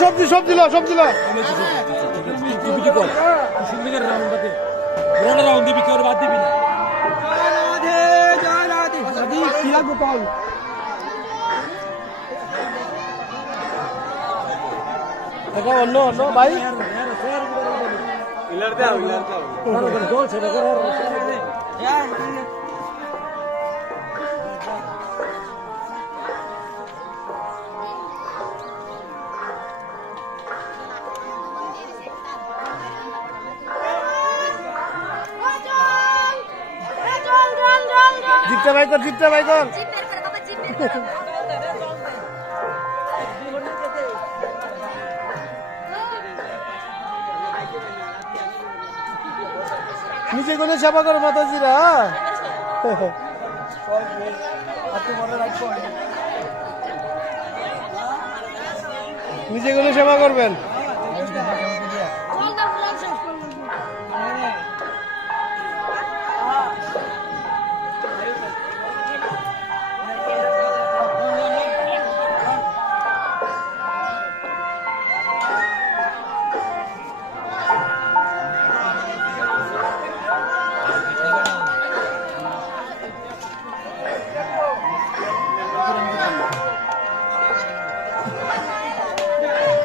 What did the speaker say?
সবজি সবজি লো সবজি লো অন্য অন্য ভাই জিততে ভাই কর জিততে ভাই কর নিজে কোনে সেবা করো মাতাজিরা নিজে কোনে সেবা করবেন।